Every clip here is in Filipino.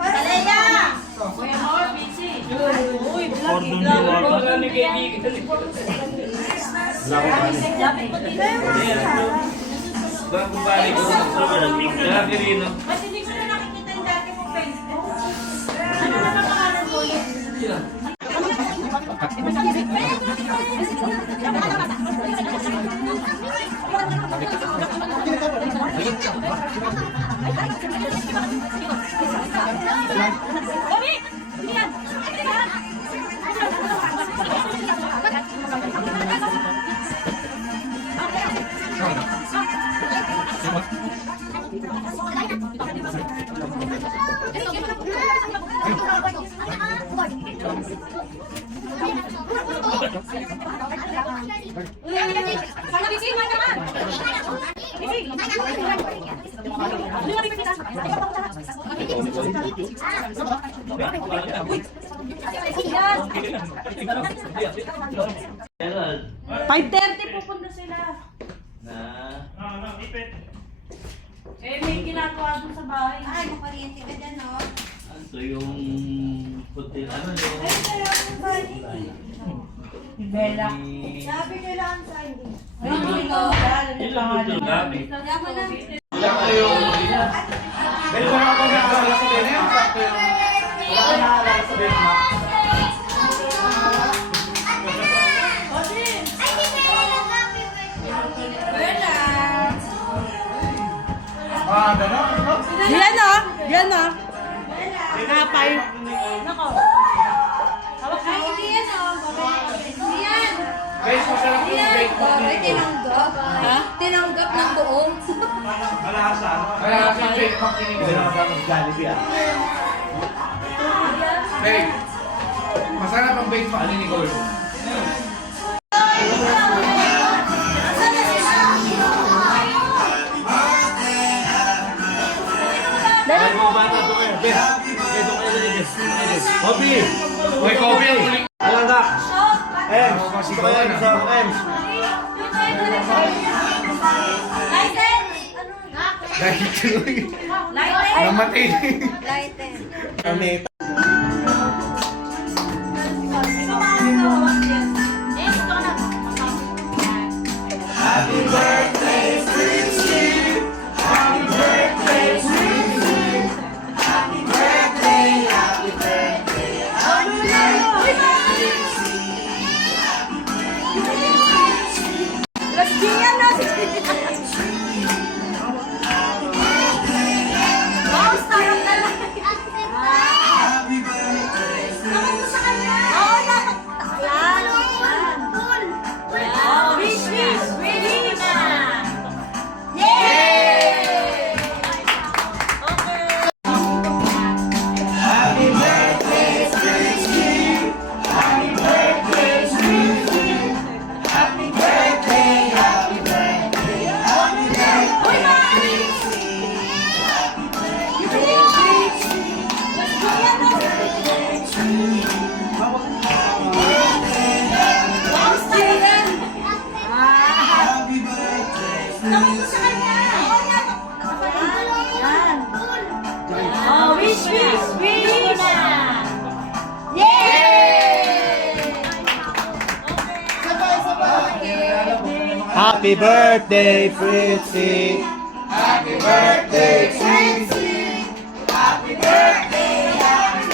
Kalaya! Kuya Mor, busy. Uy, vlog. Lapit mo dito. Bago balik ko sa lagi rin. Ba't hindi ko na nakikita yung dati mong Facebook? Ano na ang pangalan mo? Pupunta sila. Eh, may ginagawa doon sa bahay. Ay, makuryente ka dyan, no? Ito yung puti, ano yung... Ay, kailangan sa bahay. Bella. Sabi kailangan sa hindi. Ay, dito. Ilang ito gabi? Yaman lang. Ilang kayo? Dahil wala ako naalala sa Ben. Sakto yung... Wala ako naalala sa Ben. Yan o! Yan o! Kapay. Nako. Hawak Ay, hindi yan, oh. Hindi yan. Guys, masarap yung bake po Ay, dito. tinanggap. Ha? Tinanggap ng buong. Malasa yung bake po dito. Hindi naman sa Jollibee ah. Bake. Masarap ang bake po. Ano ni Gold? Dahil mo bata to kayo. Ben, ito kayo din. Kobe! Uy, Kobe! Alangak! Ems! Ito kayo, ito sa Ems! Lighten. Namatay! Lighten. Kami. Happy birthday, Christy! Happy birthday, Christy! Happy birthday, happy birthday, happy birthday, Let's do yan na! Oh, sarap na lang! happy birthday, Naman mo sa kanya! Oo, dapat! Yan! Oh, wish, wish! Wish na! Yay! Okay! happy birthday, Christy! Happy birthday, Christy! Happy birthday, happy birthday, happy birthday, Wow, sarap yan! happy birthday, Naman mo sa kanya! Oo, yan! Yan! Oh, wish, wish, wish na! Yay! Happy birthday, Fritzy! happy birthday, Christy! Happy birthday, happy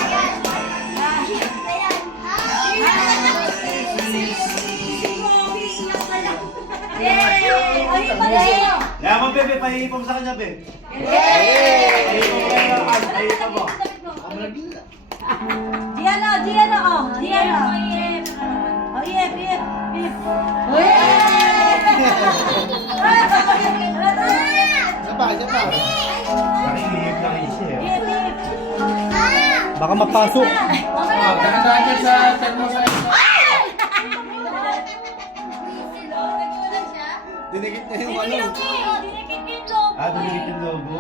Yay! Ay, pala siya! Kaya mo, bebe, pahihipom sa kanya, be. Yay! Pahihipom mo. Diana, Diana, oh! Diana! Oh, yep, yep, yep! Nakihihip lang siya eh. Yep, yep! Baka mapasok. Dahan-dahan dyan sa thermos. Dinikit niya yung ano. Dinikit yung logo. Dinikit yung logo.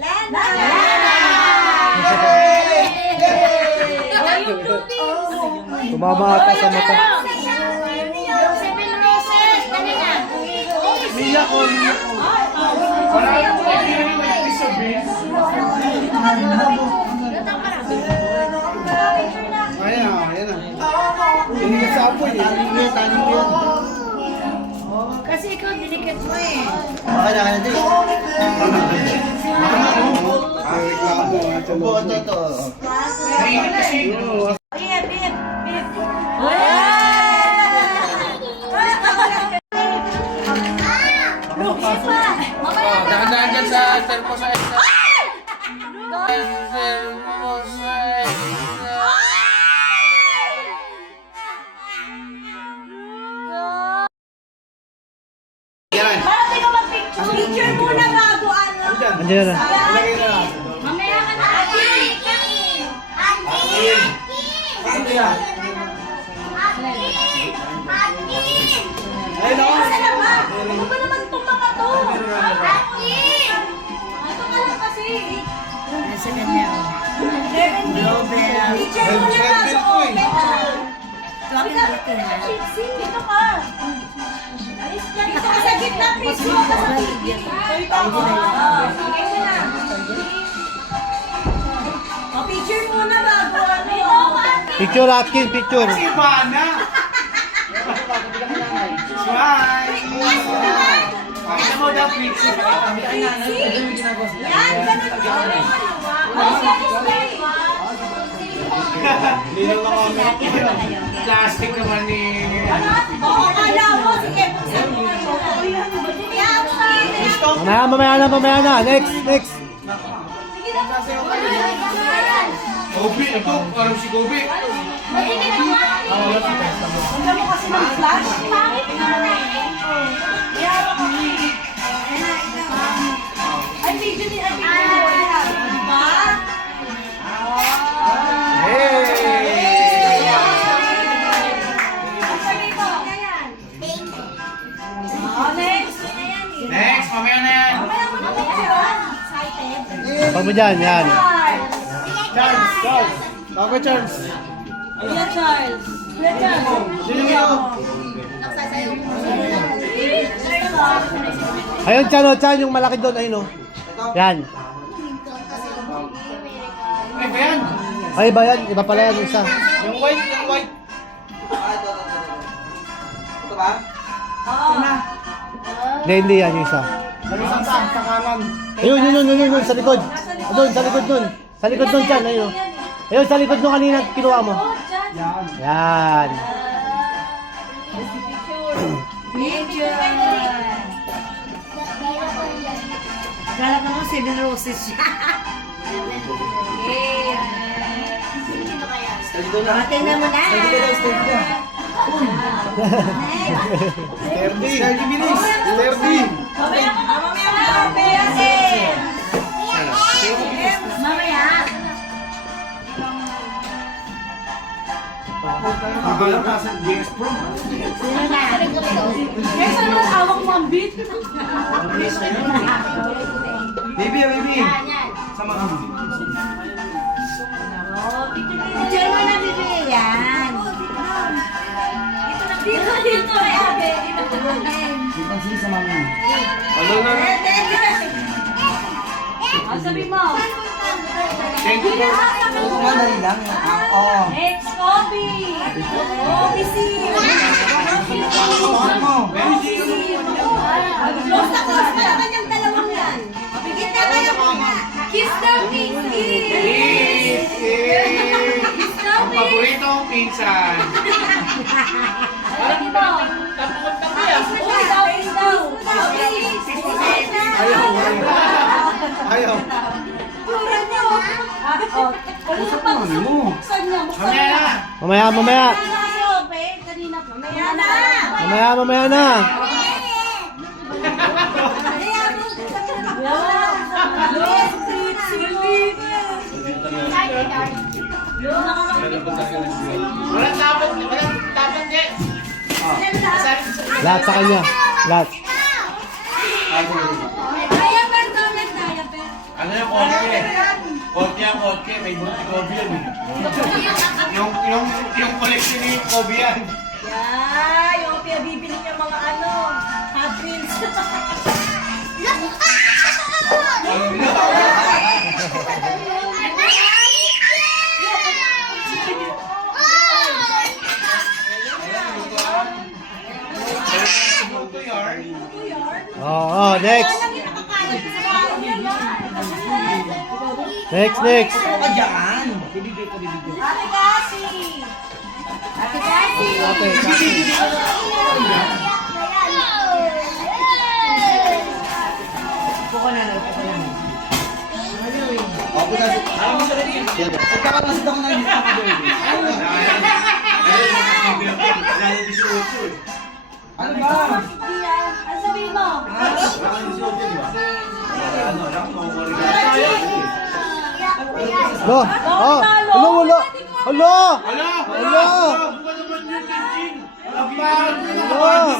Lana! Tumama ata sa mata. Yung 7 roses, dali na. Umiyak ko, umiyak ko. Ayan na, ayan na. Hindi sa apoy, tanin mo yun. Kasi ikaw dinikit mo eh. Okay na, din. Ay, reklamo. Opo, ito. Bip, bip, bip. Dahan-dahan dyan sa termos sa Parang di ka mag-picture. Picture muna bago ano. Andiyan na. Mamaya ka na. Ayun o. Asan na ba? Ano ba naman itong mga to? Ito ka lang kasi. Nasa kanya. Picture mo na Red belt ko eh. Dito ka. Dito ka sa gitna, please. Dito ka sa gitna. Sige mo na. Picture muna bago ano. Picture, Atkin, picture. Pakita mo daw, please. Yan, ganun mo. Plastic naman ni... Oo, kala mo. Sige, buksan mo. Mamaya na. Next. Kobe, ito. Parang si Kobe. Huwag mo kasi mag-flash. Ay, video ni Diba? Next, mamaya na yan. Pag mo dyan, yan. Charles. Ako, Charles. Kuya Charles. Kuya Charles. Sino yun? Ayun, Chan, yung malaki doon, ayun o. Yan. Ay, ba yan? Ay, ba yan? Iba pala yan, isa. Yung white. Ito ba? Hindi yan, yung isa. Sa kanan. Ayun, sa likod. Doon, sa likod doon. Sa likod doon, Chan, ayun o. Ayun, sa likod nung kanina, kinuha mo. Yan. Picture. Kala ka mo 7 roses siya. Tingnan mo na. Sturdy, bilis. Sturdy. Mamaya. Iba lang nasa GS Pro. Sino na? Kesa naman awak mo ang beat. Baby. Sama ka. Picture mo na, Bibi. Yan. Dito. Ay, ate. Dito. Ano na? Sabi mo. Thank you. Next copy. OBC. Close na close na naman yung dalawang yan. Bigit na kayo. Kiss daw, kiss. Kiss daw, Ang paborito kong pinsan. Parang ito. Uy, daw, kiss daw. Ayaw. Pura niyo. Kanina pa buksan niya. Buksan Mamaya niya. na. Mamaya. Kanina pa. Mamaya na. Na. Walang tapat yan. Lahat sa kanya. Lahat. Ano yung kotse? Kotse. May buti si Kobe yan eh. Yung collection ni Kobe yan. Yan, yung pinabibili niya mga Hot Wheels Oo, next. Next. Ate Kasi. Ate Kasi. Ano ba? Ano sabihin mo? Lo. Oh. Ano wala? Hala. Hala! Hala. Ano ba naman yun, Kenjin? Ang pangit mo na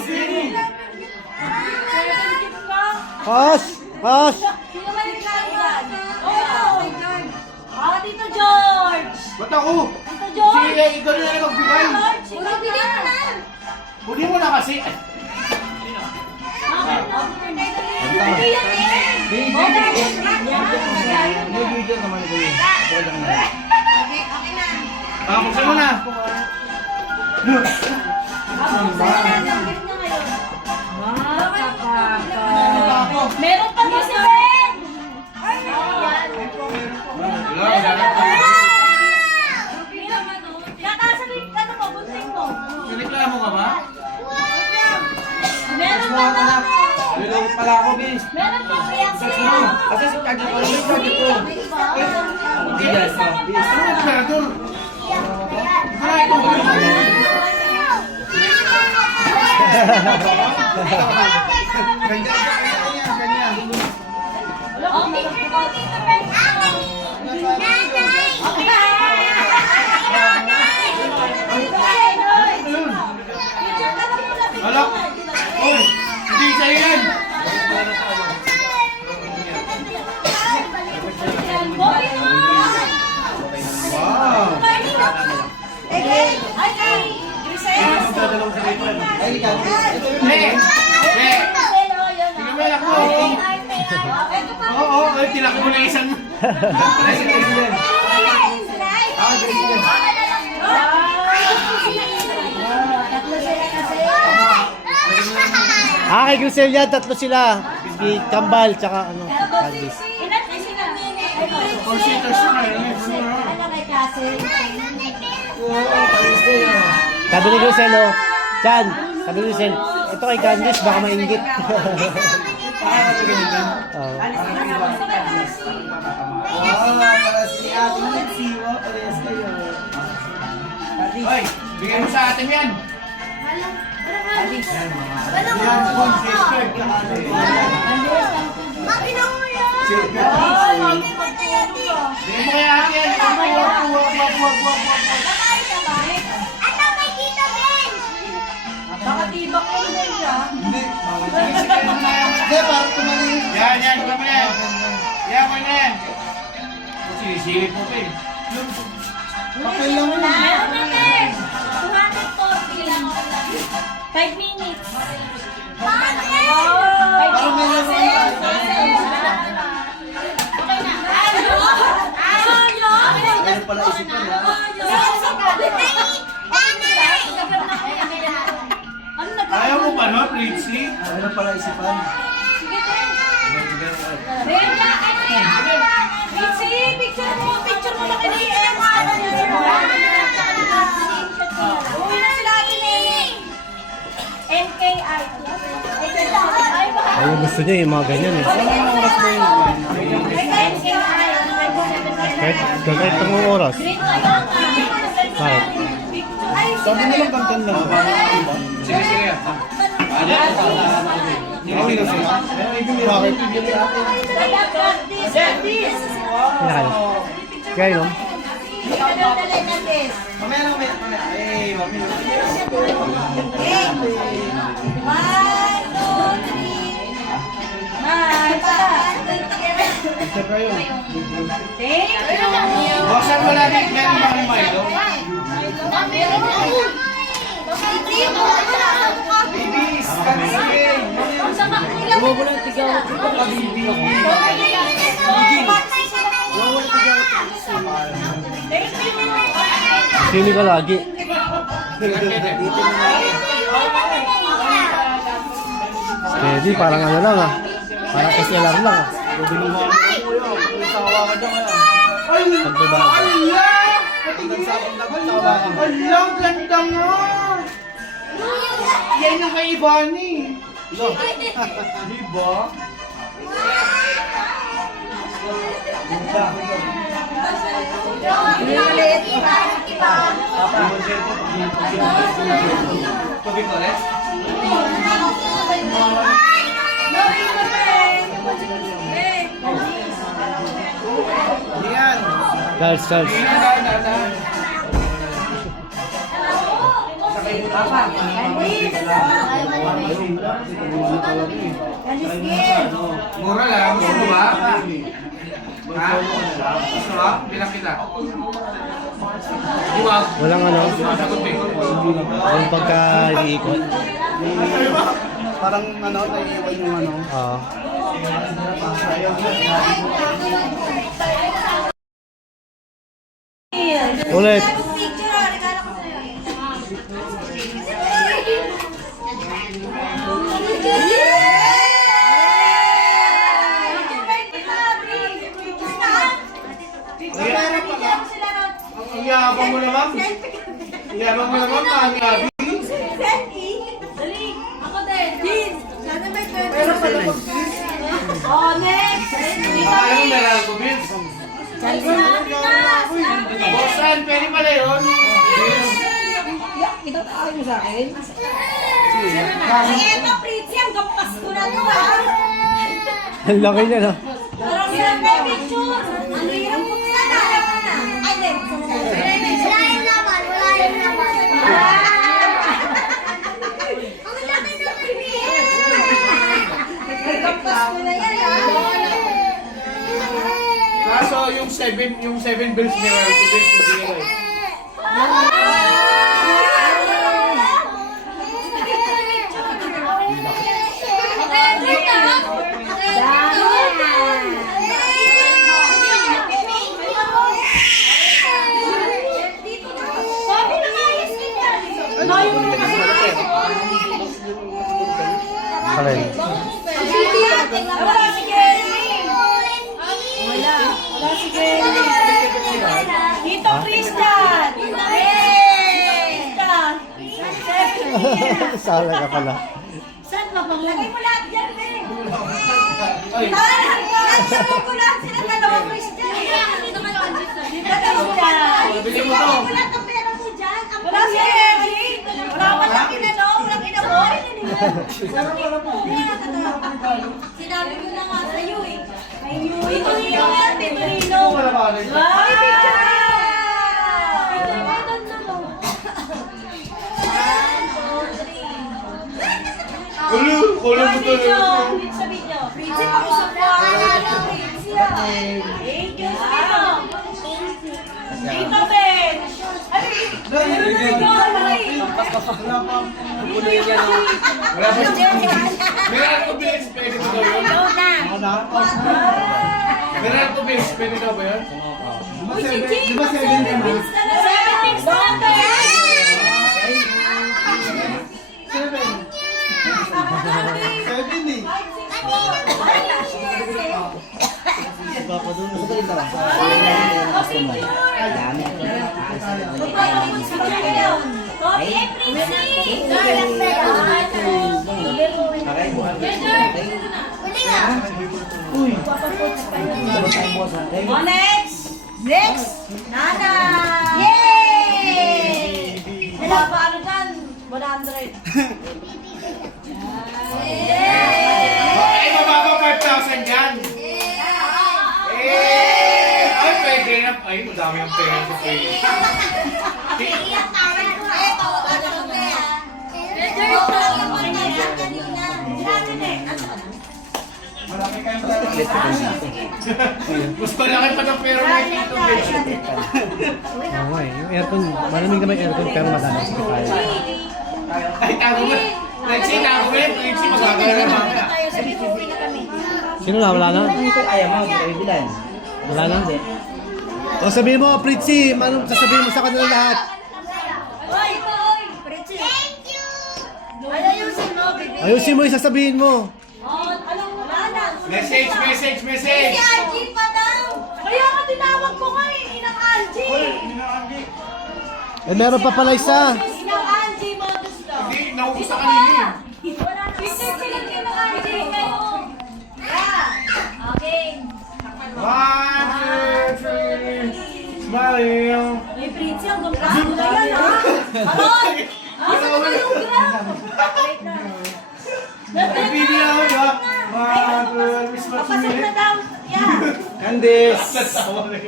Hala. Pas. Sino ba yung kailan? Oh, Tito George! Ba't ako? Tito George! Sige, ikaw na lang magbigay. George, ikaw bigyan mo na! Huli mo na kasi. Hindi yan eh! Buksan mo na. Meron pa din si Ben! Nakasabi ka na mabunting mo. Reklamo ka ba? Meron pa na Lulong pala ako, bis. Meron pa kaya siya. Kasi si Tagi ko, yung Tagi ko. Hindi yan, bis. Ano ba na ito? Hala! Oy! Hindi sa'yo yan! Wow! Tinamela ko! Oo, ay tinakbo na isang... Kay Grisel yan, tatlo sila. Si Kambal, tsaka ano, Candice. Sabi ni Grisel, oh, Chan, sabi ni Grisel, ito kay Candice, baka mainggit. Oo. Hoy, bigay mo sa atin yan! Bigay mo kaya atin yan! Baka tibak ko na siya. Yan, ikaw mo yan! Yan mo yan! Sinisilip mo pa eh. Meron na din. 240 lang ako lang. 5 minutes. Parang may Meron pala isipan, ha? Ayaw mo ba no, Princey? Meron pala isipan. Picture mo na kay Emma. Uwi na sila Ate Nene. NKI. Ayun, gusto niya yung mga ganyan eh. Kahit ang oras. Kahit. Sabi nilang kantan lang. Sige, sige. Okay na sila. Bakit? Pinakala. Kaya no? Mamaya. Eh, mamaya. 1, 2, 3. Isa pa yun. Thank you. Buksan mo lang yung meron ba kang Milo? Babies! Sige! Sini ka lagi. Steady, parang ano lang ah. Parang SLR lang ah. Pagbabaga. Alang, ganda nga! Yan yung kay Ibani. Diba? Tubig ko ulit? Yan. Charles, Charles. Mura lang. Gusto mo ba? Ha? Gusto mo? Bilang kita. Di ba? Walang ano, Sagot ko. walang pagka-iikot. Parang ano, naiiwan yung ano. Oo. Ulit. Ang yabang mo naman. Ang yabang mo naman, Mami Abby. Oh, next! Ayaw mo nalala ko, Vince. Bosan, pwede pala yun. Eto, Pritzy, ang gampas ko na to, ha? Ang laki niya no. Parang sila may picture. Ang hirap po sana. Ay, next. Gampas ko na yan, ha? Kaso yung 7 bills niya, 2 bills ko sila eh. Sabi na nga, yes, Layo mo kasi. Alin? Wala si Kelly. Wala si Kelly. Tito Christian. Christian. Sala ka pala. Saan ba bang lagay mo lahat dyan, be? Lahat ko lahat sila dalawang Christian. Dalawang dyan. Bili mo to. Wala kang pera mo dyan. Wala si Kelly. Wala walang kinano. Walang kinaboy. Sinabi ko na nga sa'yo eh. Ay, Tito Nino nga, Tito Nino. Ay, picture na yun. Picture mo doon na mo. 1, 2, 3. Kulo mo to. Sa video. Pritzy, pakusap mo. Pritzy ah. Thank you, Tito. Tito Ben. Ay, Wala ba? Meron ko bills, pwede ko daw yun. Meron ko bills, pwede daw ba yun? Di ba 7 minutes na lang? 7 minutes na lang ba yan? Next! Nana! Yay! Wala pa ano dyan? 100. Ay, mababa 5,000 yan. Ay, pwede na. Ay, madami ang pera sa pwede. Mas malaki pa ng pera na dito. Oo nga eh. Yung aircon, malamig naman yung aircon pero mataas. Ay, tago mo. Lexi, nakulit. Lexi, magagala na mamaya. Tayo, sige, uwi na kami. Sino na? Wala na? Wala na? O sabihin mo, Pritzy, anong sasabihin mo sa kanila lahat? Oy, oy. Pretty. Ay, ayusin mo, bibi. Ayusin mo yung sasabihin mo. Oh, anong wala na? Message, message, message. Si Angie pa daw. Kaya ka tinawag ko nga eh, Inang Angie. Eh, meron pa pala isa. Inang Angie, modus daw. Hindi, naubos sa kanina. Wala na. Picture sila ni Inang Angie ngayon. Yeah. Okay. 1, 2, 3. Smile. May Prince yung gumpa. Ayan ha. Aron! Asa na yung graph? Wait na. Pili ako ba? 1, 2, Miss Papasok na daw. Yeah. Candice.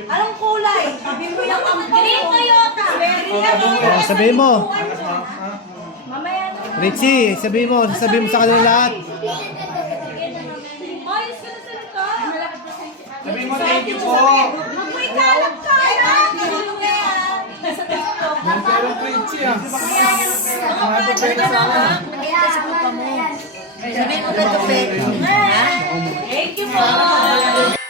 Anong kulay? Sabi mo yung green Toyota. O, sabihin mo. Mamaya na. Pritzy, sabihin mo sa kanila lahat. Ayos ka na sa luto. Sabihin mo, thank you po. May kalap ka. Ano kaya? Sa TikTok. Sabihin mo ka, Tupe. Thank you po.